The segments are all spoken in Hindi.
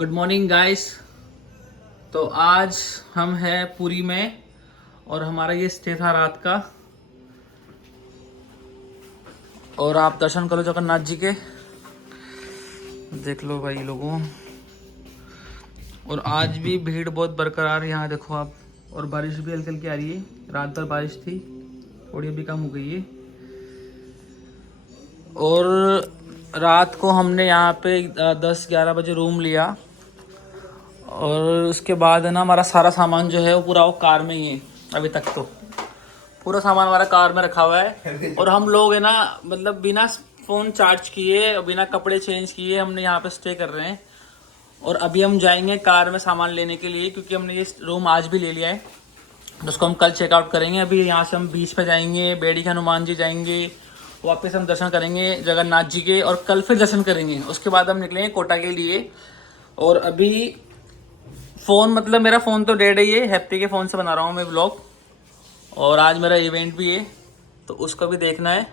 Good morning guys. तो आज हम हैं पुरी में और हमारा ये स्टे था रात का। और आप दर्शन करो जगन्नाथ जी के, देख लो भाई लोगों। और आज भी भीड़ बहुत बरकरार यहाँ देखो आप। और बारिश भी हल्की हल्की आ रही है, रात भर बारिश थी, थोड़ी अभी कम हो गई है। और रात को हमने यहाँ पे 10-11 बजे रूम लिया। और उसके बाद है ना, हमारा सारा सामान जो है वो पूरा वो कार में ही है। अभी तक तो पूरा सामान हमारा कार में रखा हुआ है। और हम लोग है ना, मतलब बिना फ़ोन चार्ज किए, बिना कपड़े चेंज किए हमने यहाँ पे स्टे कर रहे हैं। और अभी हम जाएंगे कार में सामान लेने के लिए, क्योंकि हमने ये रूम आज भी ले लिया है, तो उसको हम कल चेकआउट करेंगे। अभी यहाँ से हम बीच पे जाएंगे, बेड़ी के हनुमान जी जाएंगे, वापस हम दर्शन करेंगे जगन्नाथ जी के, और कल फिर दर्शन करेंगे। उसके बाद हम निकलेंगे कोटा के लिए। और अभी फ़ोन, मतलब मेरा फ़ोन तो डेड है, ये हैप्पी के फ़ोन से बना रहा हूँ मैं ब्लॉग। और आज मेरा इवेंट भी है, तो उसको भी देखना है।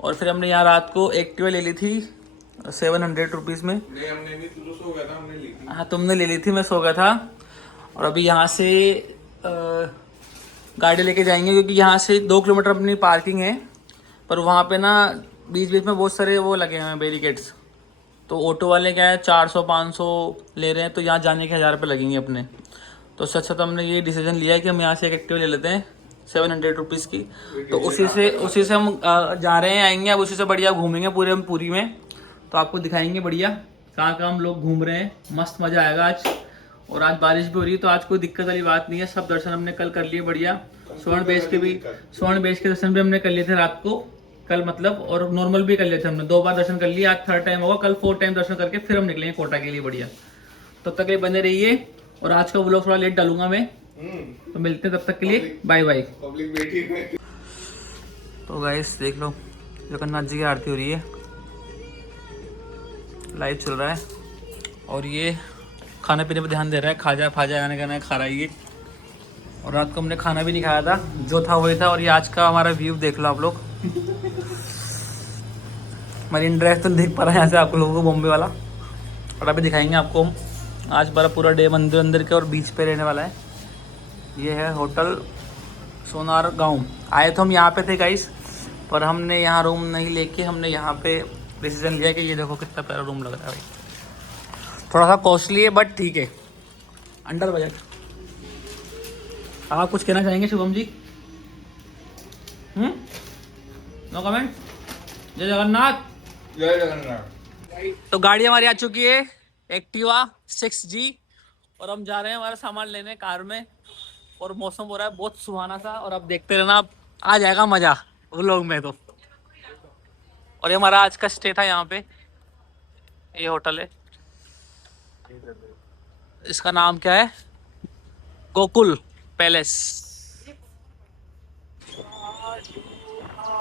और फिर हमने यहाँ रात को एक्टिवा ले ली थी 700 रुपीज़ में। नहीं, हमने नहीं, तू तो सो गया था, हमने ली थी। हाँ, तुमने ले ली थी, मैं सो गया था। और अभी यहाँ से गाड़ी लेके जाएंगे, क्योंकि यहाँ से 2 किलोमीटर अपनी पार्किंग है। पर वहाँ पे ना बीच बीच में बहुत सारे वो लगे हुए हैं बैरिकेड्स। तो ऑटो वाले क्या है, 400-500 ले रहे हैं, तो यहाँ जाने के 1000 रुपये लगेंगे अपने। तो सच तो हमने ये डिसीजन लिया है कि हम यहाँ से एक एक्टिवा ले लेते हैं 700 रुपीज़ की। तो उसी से हम जा रहे हैं, आएंगे। अब उसी से बढ़िया घूमेंगे पूरे हम पुरी में, तो आपको दिखाएंगे बढ़िया कहाँ कहाँ हम लोग घूम रहे हैं। मस्त मज़ा आएगा आज। और आज बारिश भी हो रही है, तो आज कोई दिक्कत वाली बात नहीं है। सब दर्शन हमने कल कर लिए बढ़िया। स्वर्ण बेस के दर्शन भी हमने कर लिए थे रात को, कल मतलब। और नॉर्मल भी कर लिए थे हमने, 2 बार दर्शन कर लिए। आज 3rd टाइम होगा, कल 4th टाइम दर्शन करके फिर हम निकलेंगे कोटा के लिए बढ़िया। तब तक ये बने रहिए। और आज का व्लॉग थोड़ा लेट डालूंगा मैं, तो मिलते हैं तब तक के लिए, बाय बाय। पब्लिक बैठी है। तो गाइस देख लो, जगन्नाथ जी की आरती हो रही है, लाइव चल रहा है। और ये खाने पीने पर ध्यान दे रहा है, खाजा फाजा गाने गाना खा रहा है ये। और रात को हमने खाना भी नहीं खाया था, जो था वही था। और ये आज का हमारा व्यू देख लो आप लोग। मरीन ड्राइव तो देख पा रहे हैं यहाँ से आप लोगों को, बॉम्बे वाला। और अभी दिखाएंगे आपको हम आज बड़ा पूरा डे मंदिर अंदर के और बीच पे रहने वाला है। ये है होटल सोनार गांव। आए तो हम यहाँ पे थे गाइस, पर हमने यहाँ रूम नहीं लेके हमने यहाँ पे डिसीजन लिया कि ये देखो कितना प्यारा रूम लग रहा है भाई। थोड़ा सा कॉस्टली है बट ठीक है, अंडर बजट। आप कुछ कहना चाहेंगे शुभम जी? No comment. जय जगन्नाथ। जय जगन्नाथ। तो गाड़ी हमारी आ चुकी है, एक्टिवा 6G। और हम जा रहे हैं हमारा सामान लेने कार में। और मौसम हो रहा है बहुत सुहाना सा, और अब देखते रहना, अब आ जाएगा मजा व्लॉग में तो। और ये हमारा आज का स्टे था यहाँ पे, ये होटल है, इसका नाम क्या है, गोकुल पैलेस।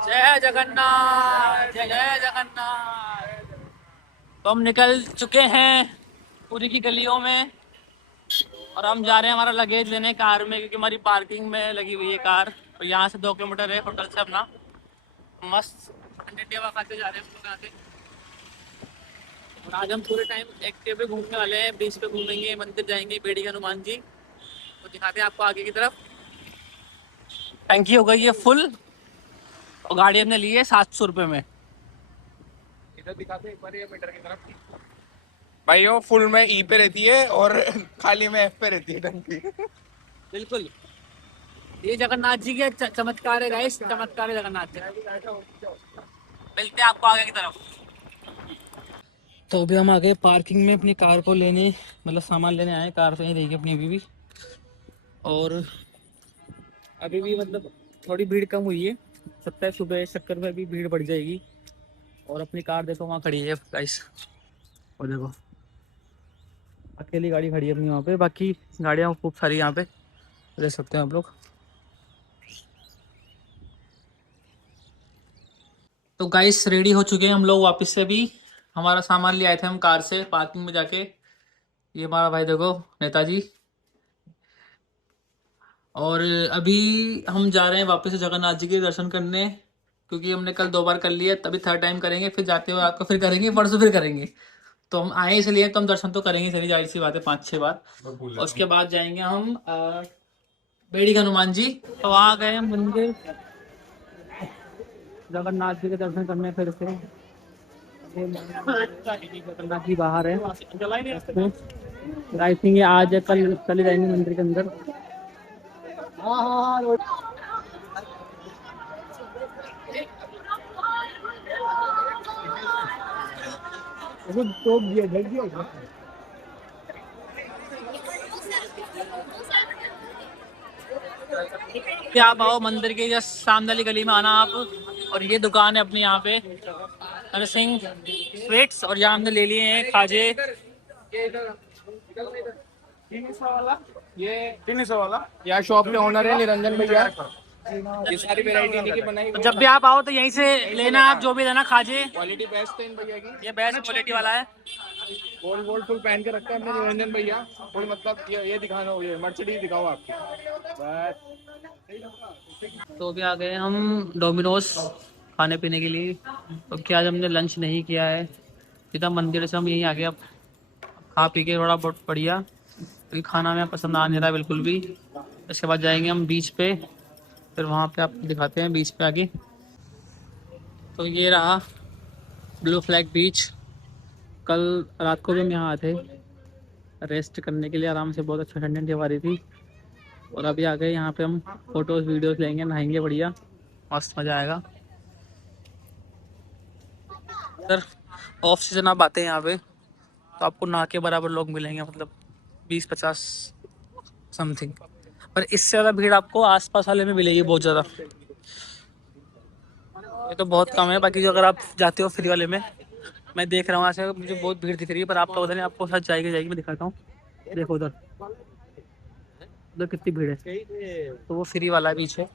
जय जगन्नाथ, जय जय जगन्नाथ। तो हम निकल चुके हैं पूरी की गलियों में, और हम जा रहे हैं हमारा लगेज लेने कार में, क्योंकि हमारी पार्किंग में लगी हुई है कार। और यहाँ से 2 किलोमीटर है होटल से अपना। मस्त ठंडी हवा खाते जा रहे हैं हम लोग यहाँ से। और आज हम पूरे टाइम एक्टिव पे घूमने वाले हैं, बीच पे घूमेंगे, मंदिर जाएंगे, बेड़ी के हनुमान जी। तो दिखाते हैं आपको आगे की तरफ। टंकी हो गई है फुल, और गाड़ी हमने ली है 700 रुपये में। इधर दिखाते एक बार ये मीटर की तरफ। भाई वो फुल में ई पे रहती है और खाली में एफ पे रहती है टंकी। बिल्कुल, ये जगन्नाथ जी के चमत्कार है गाइस, चमत्कार है जगन्नाथ जी। मिलते हैं आपको आगे की तरफ। तो अभी हम आ गए पार्किंग में अपनी कार को लेने, मतलब सामान लेने आए। कार तो यहीं रहेगी अपनी अभी भी। और अभी भी मतलब थोड़ी भीड़ कम हुई है, लगता है सुबह चक्कर में भी भीड़ बढ़ जाएगी। और अपनी कार देखो वहाँ खड़ी है गाइस, और देखो अकेली गाड़ी खड़ी है अपनी वहाँ पे, बाकी गाड़ियाँ खूब सारी यहाँ पे देख सकते हैं आप लोग। तो गाइस रेडी हो चुके हैं हम लोग वापस से। भी हमारा सामान ले आए थे हम कार से पार्किंग में जाके। ये हमारा भाई देखो, नेताजी। और अभी हम जा रहे हैं वापस से जगन्नाथ जी के दर्शन करने, क्योंकि हमने कल 2 बार कर लिया, तभी 3rd टाइम करेंगे। फिर जाते हुए आपको फिर करेंगे, परसों फिर करेंगे। तो हम आए इसलिए, तो हम दर्शन तो करेंगे सही, जाहिर सी बात है 5-6 बार। और उसके बाद जाएंगे हम बेड़ी हनुमान जी। तो आ गए हम मंदिर जगन्नाथ जी के दर्शन करने फिर से। जगन्नाथ जी बाहर है, आई थिंक ये आज या कल चले जाएंगे मंदिर के अंदर। आप आओ मंदिर के जस्ट सामने वाली गली में आना आप, और ये दुकान है अपनी यहाँ पे नरसिंह स्वीट्स, और यहाँ हमने ले लिए हैं खाजे। ये 300 वाला। यहाँ शॉप के ओनर है निरंजन भैया। ये सारी वैरायटी इनकी बनाई तो जब भी आप आओ तो यहीं से लेना, आप जो भी लेना खाजे। क्वालिटी बेस्ट है इन भैया की। ये बेस्ट क्वालिटी वाला है। गोल्ड गोल्ड फुल पहन के रखा है हमने निरंजन भैया। कोई मतलब ये दिखाना हो, ये मर्सिडीज दिखाओ आपको बस। तो भी आ गए हम डोमिनोज खाने पीने के लिए, क्योंकि आज हमने लंच नहीं किया है। सीधा मंदिर से हम यहीं आ गए, अब खा पी के थोड़ा बहुत बढ़िया, क्योंकि खाना हमें पसंद आ नहीं रहा बिल्कुल भी। इसके बाद जाएंगे हम बीच पे, फिर वहाँ पे आपको दिखाते हैं बीच पे आगे। तो ये रहा ब्लू फ्लैग बीच। कल रात को भी हम यहाँ आए थे रेस्ट करने के लिए आराम से, बहुत अच्छा ठंडी हवा रही थी। और अभी आ गए यहाँ पे, हम फोटोज वीडियोस लेंगे, नहाएंगे बढ़िया, मस्त मज़ा आएगा। सर ऑफ सीजन आप आते हैं यहाँ पे तो आपको नहा के बराबर लोग मिलेंगे, मतलब 20-50 समथिंग, पर इससे ज़्यादा भीड़ आपको आसपास वाले में मिलेगी बहुत ज़्यादा। ये तो बहुत कम है, बाकी जो अगर आप जाते हो फ्री वाले में, मैं देख रहा हूँ ऐसे मुझे बहुत भीड़ दिख रही है, पर आपका उधर नहीं, आपको साथ जाएगी मैं दिखाता हूँ। देखो उधर उधर कितनी भीड़ है, तो वो फ्री वाला बीच है।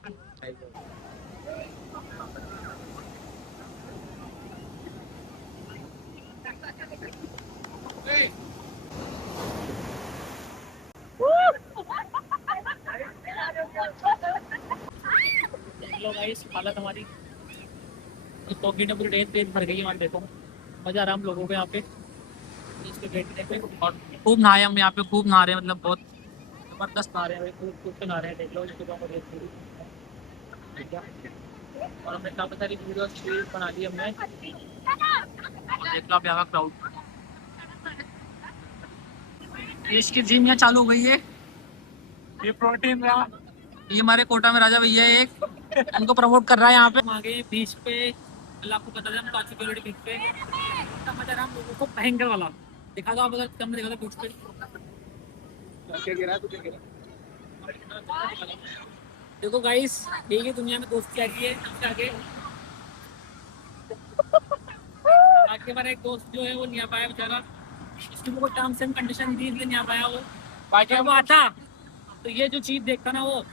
लो गाइस हालत हमारी तो गेट पूरी ट्रेन भर गई है, वहाँ देखो मजा आ रहा है हम लोगों को यहाँ पे। और खूब नहाए हम यहाँ पे, खूब नहा रहे हैं, मतलब बहुत जबरदस्त नहा रहे हैं, खूब नहा रहे हैं। देख लो इसको, और हमने काफी सारी वीडियोस बना ली हमने। और देख लो आप यहाँ का क्राउड। इसकी जिम यहाँ चालू हो गई है, ये प्रोटीन रहा। ये हमारे कोटा में राजा भैया एक उनको प्रमोट कर रहा है यहाँ पे। हम आगे बीच पे, कल आपको पता था हम काफी सिक्योरिटी बीच पे, मजा रहा हम लोगों को भयंकर वाला दिखा दो आप, अगर कम दिखा दो बीच पे। क्या गिरा तुझे गिरा? देखो गाइस यही है दुनिया में दोस्ती आती है, सबसे आगे आगे हमारा एक दोस्त जो है वो नहीं आ पाया बेचारा, इसकी वो टर्म्स एंड कंडीशन दी इसलिए नहीं आ पाया वो। बाकी वो आता तो ये जो चीज देखता ना वो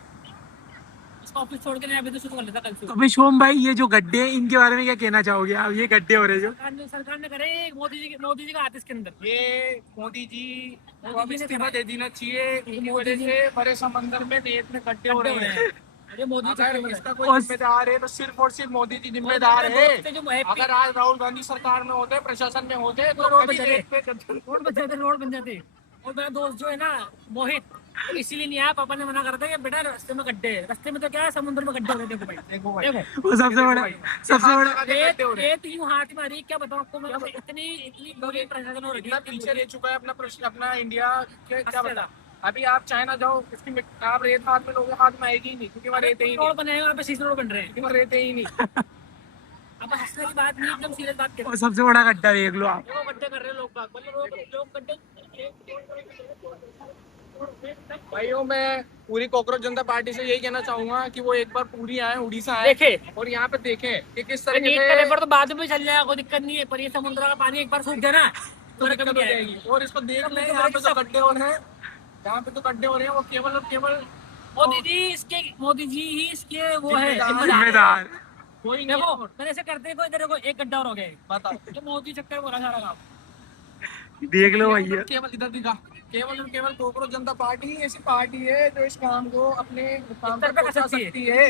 इसका ऑफिस छोड़ के नया बिजनेस शुरू कर लेता कल से। अभी शोम भाई, ये जो गड्ढे हैं इनके बारे में क्या कहना चाहोगे आप? ये गड्ढे हो रहे जो सरकार ने करे, मोदी जी का हाथ है इसके अंदर। ये मोदी जी को अब इस्तीफा दे देना चाहिए। इनकी वजह से बड़े समंदर में देश में गड्ढे हो रहे हैं। ये मोदी अगर इसका कोई जिम्मेदार है तो सिर्फ और सिर्फ मोदी जी जिम्मेदार है। अगर आज राहुल गांधी सरकार में होते, प्रशासन में होते तो रोड बन जाते। और मेरा दोस्त जो है ना मोहित, तो इसीलिए नहीं आया, पापा ने मना कर दिया कि बेटा रास्ते में गड्ढे है। रास्ते में तो क्या है, समुद्र में गड्ढे हो रहे। देखो भाई, देखो वो सबसे बड़ा रेत यूं हाथ में आ रही, क्या बताऊं आपको, मतलब इतनी बुरी प्रशासन हो रही है। पीछे रह चुका है अपना इंडिया के, क्या बता। अभी आप चाइना जाओ, इसकी आप रेत हाथ में लोगे, हाथ में आएगी ही नहीं, क्योंकि वहाँ रेत ही नहीं। रोड बने हैं वहाँ पे, सीधे रोड बन रहे हैं, वहाँ रेत ही नहीं। अब हंसने की बात नहीं, एकदम सीरियस बात कर रहे वो सबसे बड़ा गड्ढा देख लो आप। हैं। गड्ढे कर रहे हैं लोग बाग, मतलब लोग गड्ढे। भाइयों मैं पूरी कॉकरोच जनता पार्टी से यही कहना चाहूंगा कि वो एक बार पूरी आए, उड़ीसा आए देखे और यहाँ पे देखें कि किस तरह नीट का पेपर तो बाद में चल जाएगा, कोई दिक्कत नहीं है, पर ये समुद्र का पानी एक बार सूख जाए ना तो दिक्कत हो जाएगी। और इसको देख लें, यहाँ पे तो गड्ढे हो रहे हैं, यहाँ पे तो गड्ढे हो रहे हैं, वो केवल और केवल मोदी जी ही इसके वो है जिम्मेदार। कोई देखो नहीं। मैंने ऐसे करते कोई तेरे को एक गड्ढा और हो गया, बता तो मोदी चक्कर हो रहा सारा काम। देख लो भैया, केवल इधर दिखा, केवल और केवल कॉकरोच जनता पार्टी ही ऐसी पार्टी है जो इस काम को अपने काम इस तरह पर कर पहुंचा सकती सकती है।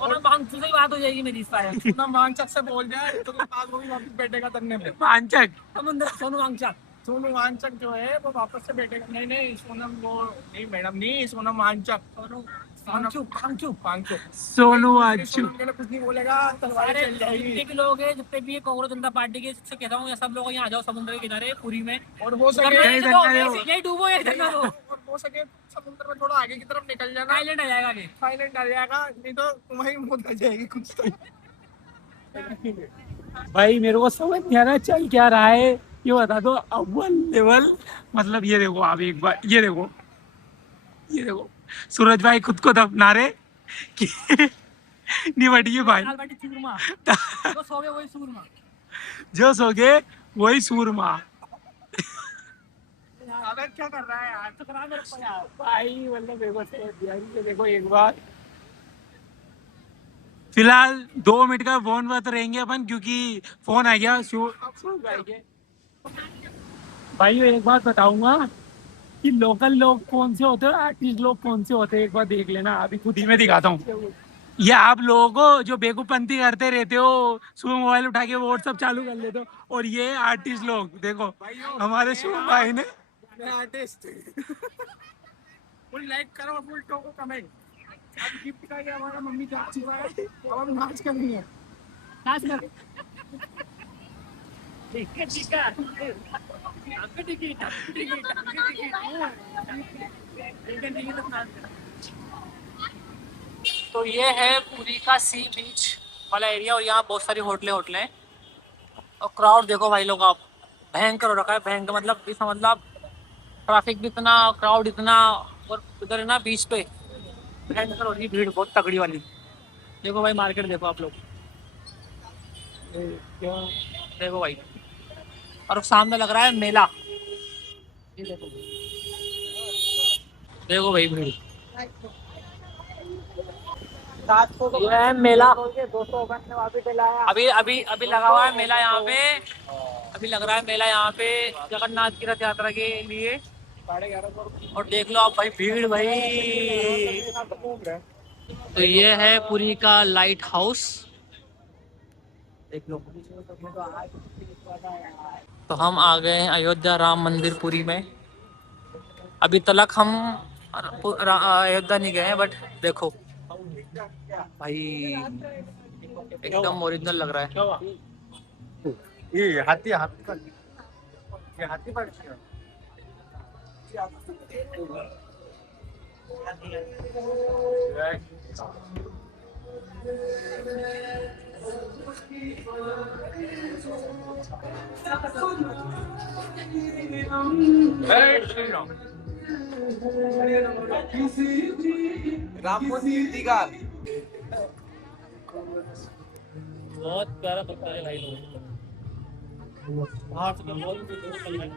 और मांगचू से ही बात हो जाएगी मेरी इस बार। सोनम वांगचक से बोल जाए तो आज वो भी वापस बैठेगा तन्ने पे। पांचक समुद्र सोनू वांगचक। सोनू वांगचक जो है वो वापस से बैठेगा। नहीं नहीं सोनम वो नहीं मैडम नहीं सोनम वांगचक। सोनू वांगचुक वांगचुक वांगचुक सोनू दूसरी वांगचुक सोनम के लिए कुछ नहीं बोलेगा तलवारें सारे चल जाएगी। जितने भी लोग हैं जितने भी कांग्रेस जनता पार्टी के सबसे कहता हूँ सब लोग यहाँ आ जाओ समुद्र के किनारे पुरी में। और हो उधर सके यही डूबो यही धरना दो। और हो सके समुद्र में थोड़ा आगे की तरफ निकल जाना। थाईलैंड आ जाएगा आगे। थाईलैंड आ जाएगा नहीं तो वहीं मौत आ जाएगी कुछ तो। भाई मेरे को समझ नहीं आ रहा चल क्या रहा है, ये बता दो। अव्वल लेवल मतलब ये देखो, आप एक बार ये देखो सूरज भाई खुद को दफना रहे कि नहीं बटी भाई। दाल बाटी चूरमा जो सो गए वही सूरमा। जो सोगे वही सूरमा। अबे क्या कर रहा है यार। तो करा मेरे को यार। भाई मतलब देखो एक बार फिलहाल 2 मिनट का फोन पर रहेंगे अपन, क्योंकि फोन आ गया सूरज भाई के। भाई एक बात बताऊंगा कि लोकल लोग कौन से होते हैं, आर्टिस्ट लोग कौन से होते हैं, एक बार देख लेना। अभी खुद ही मैं दिखाता हूँ। ये आप लोगों को जो बेवकूफपंती करते रहते हो, सुबह मोबाइल उठा के व्हाट्सअप चालू कर लेते हो, और ये आर्टिस्ट लोग देखो हमारे शुभम भाई ने। आर्टिस्ट फुल लाइक करो फुल टोको कमेंट। अब गिफ्ट का ये हमारा मम्मी जा चुका है। अब हम नाच करनी है। नाच कर। ठीक है ठीक है। तो ये है पुरी का सी बीच वाला एरिया और यहाँ बहुत सारी होटलें हैं। और क्राउड देखो भाई लोग आप, भयंकर हो रखा है भयंकर। मतलब इसका मतलब ट्रैफिक भी इतना, क्राउड इतना, और इधर है ना बीच पे भयंकर हो रही है भीड़ बहुत तगड़ी वाली। देखो भाई मार्केट देखो आप लोग, देखो भाई। और सामने लग रहा है मेला, ये देखो देखो भाई भीड़। ये है मेला। अभी अभी अभी लगा हुआ है मेला यहाँ पे। अभी लग रहा है मेला यहाँ पे जगन्नाथ की रथ यात्रा के लिए। और देख लो आप भाई भीड़ भाई। तो ये है पुरी का लाइट हाउस, देख लो। तो हम आ गए हैं अयोध्या राम मंदिर पुरी में। अभी तक हम अयोध्या नहीं गए हैं, बट देखो भाई एकदम ओरिजिनल लग रहा है। ये हाथी ये हाथी पर रामपुर कीर्ति का बहुत प्यारा पत्थर है भाई लोग। बाहर से तो बहुत ब्यूटीफुल है।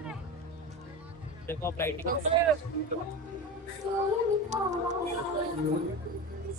देखो आप लाइटिंग